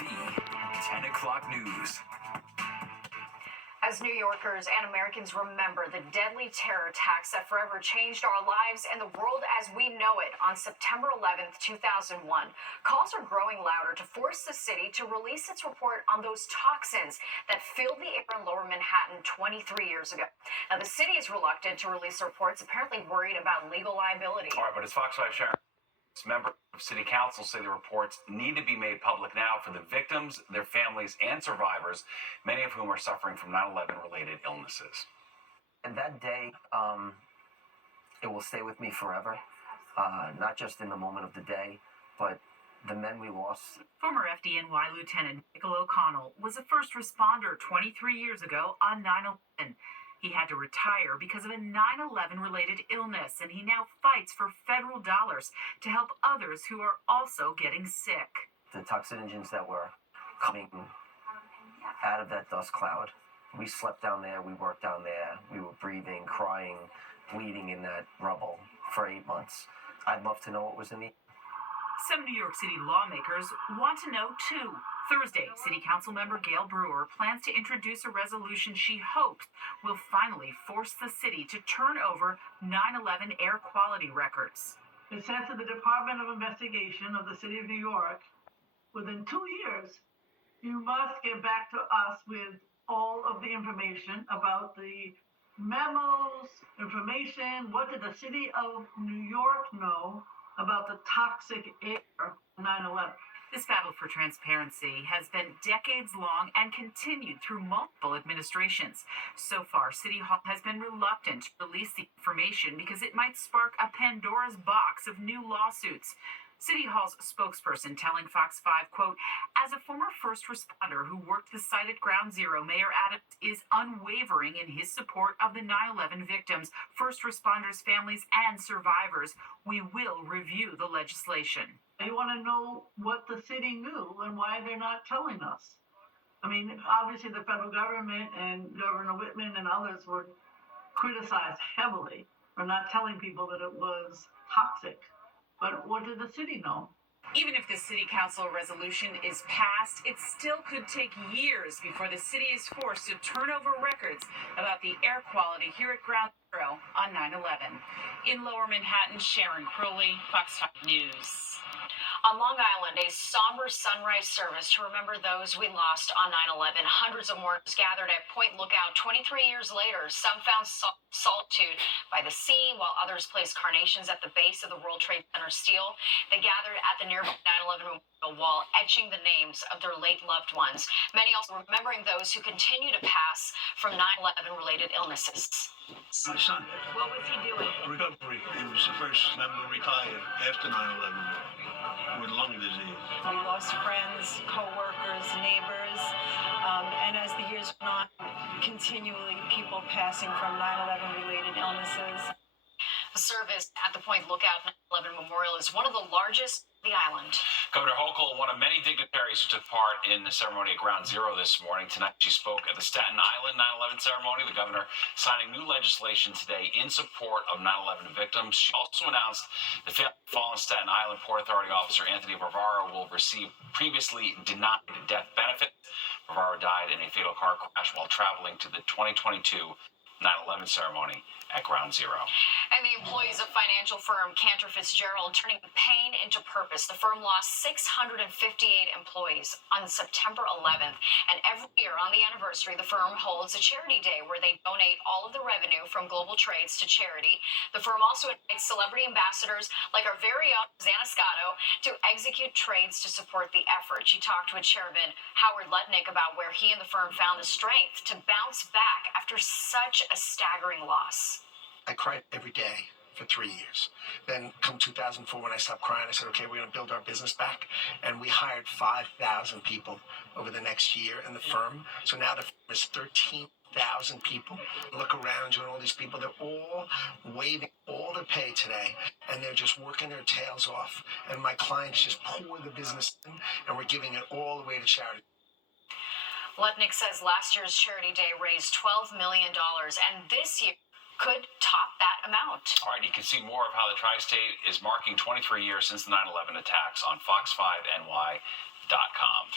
The 10 o'clock news. As New Yorkers and Americans remember the deadly terror attacks that forever changed our lives and the world as we know it on September 11th, 2001, calls are growing louder to force the city to release its report on those toxins that filled the air in Lower Manhattan 23 years ago. Now, the city is reluctant to release reports, apparently worried about legal liability. All right, but as Fox 5 Sharon, members of City Council say the reports need to be made public now for the victims, their families, and survivors, many of whom are suffering from 9/11 related illnesses. And that day, it will stay with me forever, not just in the moment of the day, but the men we lost. Former FDNY Lieutenant Michael O'Connell was a first responder 23 years ago on 9/11. He had to retire because of a 9/11 related illness, and he now fights for federal dollars to help others who are also getting sick. The toxinogens that were coming out of that dust cloud. We slept down there, we worked down there, we were breathing, crying, bleeding in that rubble for 8 months. I'd love to know what was in the... Some New York City lawmakers want to know, too. Thursday, City Council member Gail Brewer plans to introduce a resolution she hopes will finally force the city to turn over 9/11 air quality records. It says to the Department of Investigation of the City of New York, within 2 years, you must get back to us with all of the information about the memos, information, what did the City of New York know about the toxic air of 9/11. This battle for transparency has been decades long and continued through multiple administrations. So far, City Hall has been reluctant to release the information because it might spark a Pandora's box of new lawsuits. City Hall's spokesperson telling Fox 5, quote, as a former first responder who worked the site at Ground Zero, Mayor Adams is unwavering in his support of the 9/11 victims, first responders, families, and survivors. We will review the legislation. They want to know what the city knew and why they're not telling us. I mean, obviously the federal government and Governor Whitman and others were criticized heavily for not telling people that it was toxic. But what did the city know? Even if the City Council resolution is passed, it still could take years before the city is forced to turn over records about the air quality here at Ground Zero on 9/11. In Lower Manhattan, Sharon Crowley, Fox 5 News. On Long Island, a somber sunrise service to remember those we lost on 9/11. Hundreds of mourners gathered at Point Lookout 23 years later. Some found solitude by the sea, while others placed carnations at the base of the World Trade Center steel. They gathered at the nearby 9/11 memorial wall, etching the names of their late loved ones. Many also remembering those who continue to pass from 9/11 related illnesses. My son. What was he doing? Recovery. He was the first member retired after 9/11 with lung disease. We lost friends, co-workers, neighbors, and as the years went on, continually people passing from 9/11 related illnesses. The service at the Point Lookout 9/11 Memorial is one of the largest on the island. Governor Hochul, one of many dignitaries who took part in the ceremony at Ground Zero this morning. Tonight, she spoke at the Staten Island 9/11 ceremony. The governor signing new legislation today in support of 9/11 victims. She also announced the fallen Staten Island Port Authority officer Anthony Bavaro will receive previously denied death benefit. Bavaro died in a fatal car crash while traveling to the 2022 9/11 ceremony at Ground Zero. And the employees of financial firm Cantor Fitzgerald turning pain into purpose. The firm lost 658 employees on September 11th. And every year on the anniversary, the firm holds a charity day where they donate all of the revenue from global trades to charity. The firm also invites celebrity ambassadors like our very own Xana Scotto to execute trades to support the effort. She talked with Chairman Howard Lutnick about where he and the firm found the strength to bounce back after such a staggering loss. I cried every day for 3 years. Then come 2004, when I stopped crying, I said, okay, we're going to build our business back. And we hired 5,000 people over the next year in the firm. So now the firm is 13,000 people. Look around you and all these people, they're all waiving all their pay today. And they're just working their tails off. And my clients just pour the business in, and we're giving it all the way to charity. Lutnick says last year's Charity Day raised $12 million, and this year could top that amount. All right, you can see more of how the Tri-State is marking 23 years since the 9/11 attacks on fox5ny.com.